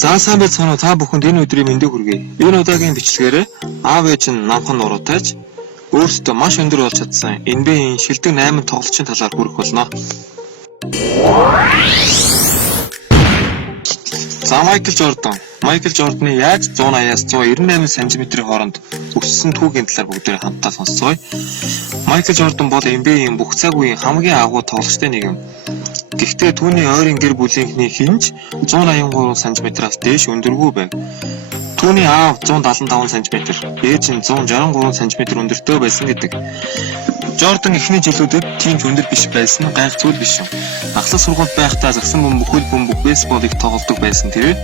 За сайн байцгаана уу, та бүхэнд энэ өдрийн мэндийг хүргэе. Энэ удаагийн бичлэгээрээ аав ээж нь намхан нуруутайж өөрсдөө маш өндөр болж чадсан NBA-ийн шилдэг 8 тоглолчийн талаар хүргэх болно. За Майкл Жорданы яаж 180-аас 198 см-ийн хооронд өссөн түүхийн талаар бүгдээ хамтдаа сонсцгоё. Майкл Жордан бол NBA-ийн бүх цаг үеийн хамгийн агуу тоглогчтой нэг юм. Гэхдээ түүний ойрын гэр бүлийнхний хинж 183 см-аас дээш өндөргүй байв. Түүний аав 175 см, ээж нь 163 см өндөртэй байсан гэдэг. Жордан эхний жилүүдэд тийм ч өндөр биш байсан нь гайх зүйл биш юм. Ахлах сургуульд байхдаа загсан бөмбөг бейсболыг тоглодог байсан тэрээр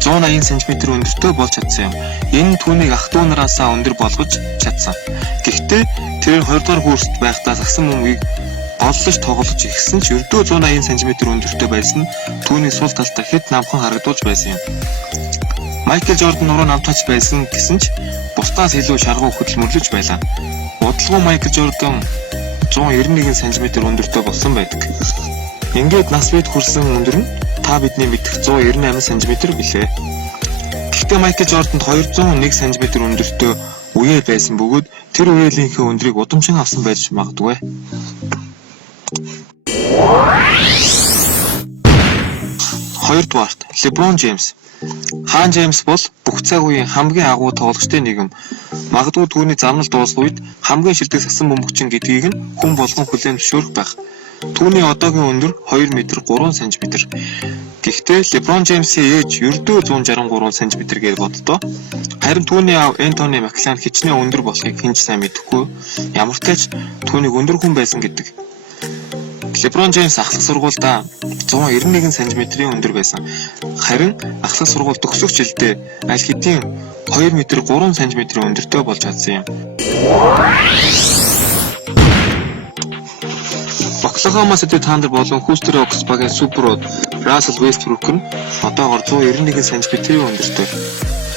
180 см өндөртэй болж чадсан юм. Энэ нь түүнийг ах トゥ нараасаа өндөр болгож чадсан. Гэхдээ тэр 2 дугаар курст байхдаа загсан бөмбөгийг оллож тоглож ихсэн ч ердөө 180 см өндөртэй байсан нь түүний сул талдаа хэд намхан харагдуулж байсан юм. Майкл Жордан нуруу намтаач байсан гэсэн ч бусдаас илүү шаргуу хөдөлмөрлөж байлаа. Удалгүй Майкл Жордан 191 см өндөртэй болсон байдаг. Ингээд нас бид хүрсэн өндөр нь та бидний мэдэх 198 см билээ. Гэхдээ Майкл Жорданд 201 см өндөртэй үеэ байсан бөгөөд тэр үеэлийнхээ өндрийг удамчин авсан байж магадгүй. Хоёрдугаарт LeBron James. Хаан Джеймс бол бүх цаг үеийн хамгийн агуу тоглогчтой нэг юм. Магадгүй түүний замнал дуусах үед хамгийн шилдэг сасан бөмбөгчин гэдгийг нь хүн болгон хүлээн зөвшөөрөх байх. Түүний одоогийн өндөр 2 м 3 см. Гэхдээ LeBron James-ийн ээж ердөө 163 см гэж боддоо. Харин түүний аав Энтони Маклан хичнээн өндөр болохыг хэн ч сайн мэдэхгүй. Ямар ч тач түүнийг өндөр хүн байсан гэдэг. LeBron James ахлах сургуульдаа 191 см өндөр байсан. Харин ахлах сургууль төгсөх жилдээ аль хэдийн 2 м 3 см өндөртэй болж чадсан юм. Oklahoma City Thunder болон Houston Rockets багийн суперод Russell Westbrook нь одоогоор 191 см өндөртэй.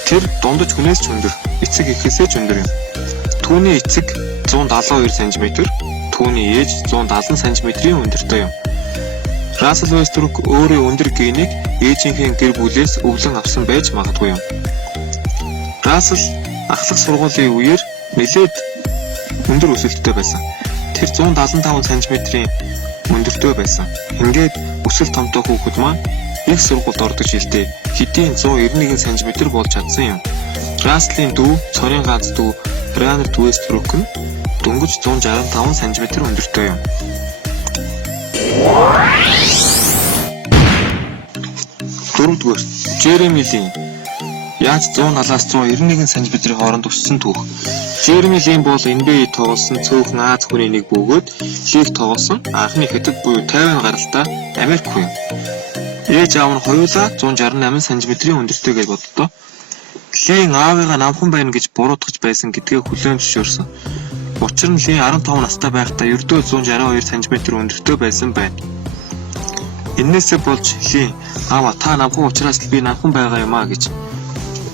Тэр дундаж хүнээс ч өндөр, эцэг эхээсээ ч өндөр юм. Түүний эцэг 172 см, түүний ээж 170 см-ийн өндөртэй юм. Russell Westbrook өөрийн өндөр генийг ээжийнхээ гэр бүлээс өвлөн авсан байж магадгүй юм. Russell ахлах сургуулийн үеэр нэлээд өндөр өсөлттэй байсан. Тэр 175 см-ийн өндөртэй байсан. Ингээд өсөлт томтой хүүхэд маань их сургуульд ордог жилдээ хэдийн 191 см болж чадсан юм. Russell-ийн дүү, цорын ганц дүү Bernard Westbrook нь дөнгөж 165 см өндөртэй юм. Дөрөвдүгээр Jeremy Lin. Яаж 170-аас 191 см хооронд өссөн түүх. Jeremy Lin бол NBA тоглосон цөөхөн Аз хүний нэг бөгөөд лиг тоглосон анхны хятад буюу 50 гаралтай Америк хүн. Ээж аав нь хоёулаа 168 см өндөртэй гэж боддоо. Лин аавыгаа намхан байна гэж буруутгаж байсан гэдгээ хүлээн зөвшөөрсөн. Учир нь Лин 15 настай байхдаа ердөө 162 см өндөртэй байсан байна. Иннээсээ болж Лин аава та намхан учраас би намхан байгаа юм а гэж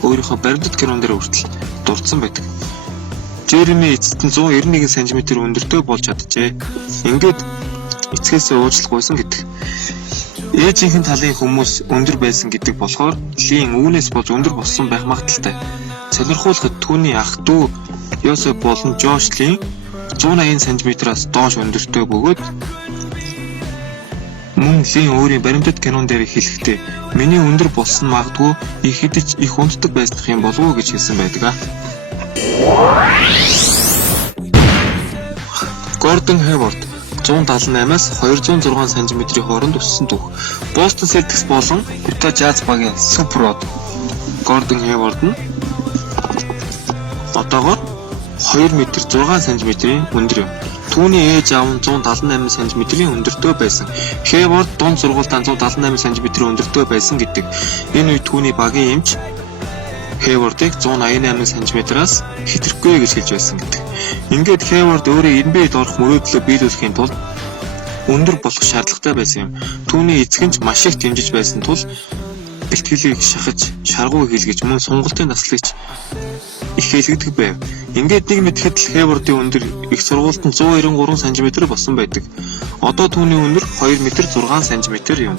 өөрийнхөө баримтат кинон дээр хүртэл дурдсан байдаг. Jeremy эцэст нь 191 см өндөртэй болж чаджээ. Ингээд эцгээс уучлахгүйсэн гэдэг. Ээжийнхэн талын хүмүүс өндөр байсан гэдэг болохоор Лин үүнээс болж өндөр болсон байх магадaltaй. Сонирхуулахад түүний ах дүү Йосеф болон Жош Лин 180 см-аас доош өндөртэй бөгөөд мөн Лин өөрийн баримтат кинон дээр хэлэхдээ миний өндөр болсон магадгүй их хэдэж их унтдаг байснах юм болов уу гэж хэлсэн байдаг. Gordon Hayward 178-аас 206 см хооронд өссөн түүх. Boston Celtics болон Utah Jazz багийн суперод Gordon Hayward нь одоогоор 2 м 6 см өндөр юм. Түүний ээж аав нь 178 см өндөртэй байсан. Hayward дунд сургуультай 178 см өндөртэй байсан гэдэг. Энэ үед түүний багийн эмч Hayward-ыг 188 см-аас хэтэрхгүй гэж хэлж байсан гэдэг. Ингээд Hayward өөрөө NBA-д орох мөрөөдлөө биелүүлэхийн тулд өндөр болох шаардлагатай байсан юм. Түүний эцэг нь маш их дэмжиж байсан тул бэлтгэлийг шахаж, шаргуу хийлгэж, мөн сунгалтын наслыг их хийлгдэг байв. Ингээд нэг мэдэхэд л Хейвордын өндөр их сургуульд нь 193 см болсон байдаг. Одоо түүний өндөр 2 м 6 см юм.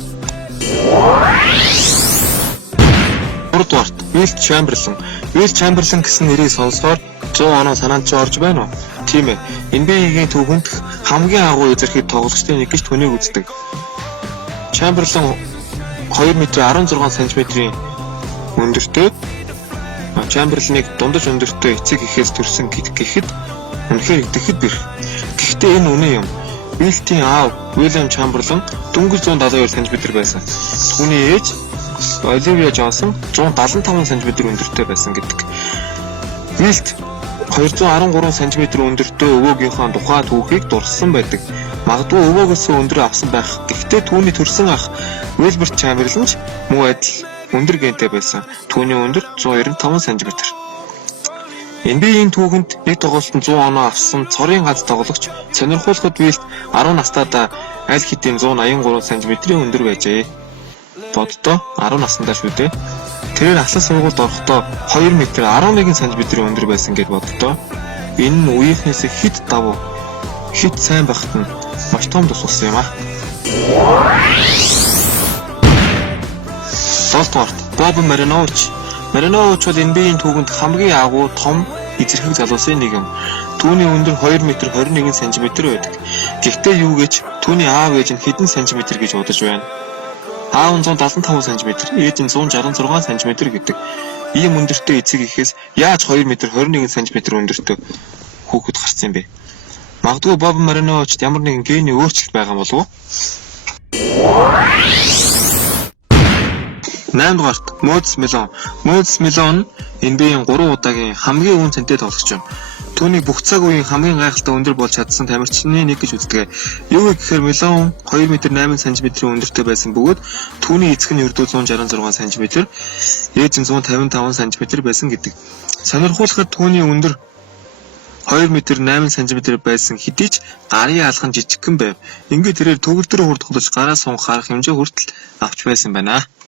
3-дугаарт Wilt Chamberlain. Wilt Chamberlain гэсэн нэрийг сонсохоор 100 оноо санаанд ч орж байна уу? Тийм ээ. NBA-гийн түүхэнд хамгийн агуу эзэрхий тоглогчдын нэг гэж түүнийг үздэг. Chamberlain 2 м 16 см өндөртэй. Chamberlain-ыг дундаж өндөртэй эцэг эхээс төрсөн гэхэд үнэхээр идэхэд бэрх. Гэхдээ энэ үнэн юм. Wilt-ийн аав William Chamberlain дөнгөж 172 см байсан. Түүний ээж Olivia Johnson 175 см өндөртэй байсан гэдэг. Wilt 213 см өндөртэй өвөөгийнхөө тухай түүхийг дурсан байдаг. Магадгүй өвөөгөөс өндөр авсан байх. Гэхдээ түүний төрсөн ах Wilbert Chamberlain ч муу адил өндөр гэнтэй байсан. Түүний өндөр 195 см. NBA-ийн түүхэнд нэг тоглолтод 100 оноо авсан цорын ганц тоглогч сонирхолтой Wilt 10 настайдаа аль хэдийн 183 см өндөр байжээ. Боддоо 10 наснда шүү дээ. Тэр асар сургуульд орохдоо 2 м 11 см өндөр байсан гэж боддоо. Энэ нь үеийнхнээс хэд давуу, хэд сайн байхад нь маш том тус болсон юм аа. 7-дугаарт Bob Marjanovic. Marjanovic бол NBA-ийн түүхэнд хамгийн агуу том эзэрхэг залуусын нэг юм. Түүний өндөр 2 м 21 см байдаг. Гэхдээ юу гэж түүний аав ээж нь хэдэн сантиметр гэж бодож байна? Аав нь 175 см, ээж нь 166 см гэдэг. Ийм өндөртэй эцэг эхээс яаж 2 м 21 см өндөртэй хүүхэд гарсан юм бэ? Магадгүй Bob Marjanovic ямар нэгэн гений өөрчлөлт байгаа болов уу? 8-дугаарт Moses Malone. Moses Malone NBA-ийн 3 удаагийн хамгийн өрн цэнтэй тоглогч юм. Түүнийг бүх цаг үеийн хамгийн гайхалтай өндөр болж чадсан тамирчны нэг гэж үздэг. Юу гэхээр Malone 2 м 8 см өндөртэй байсан бөгөөд түүний эцэг нь ердөө 166 см, ээж нь 155 см байсан гэдэг. Сонирхуулахад түүний өндөр 2 м 8 см байсан хэдий ч гарын алхан жижигхэн байв. Ингээд тэрээр төгөл дээр хурд тоглож гараа сунгах арга хэмжээ хүртэл авч байсан байна.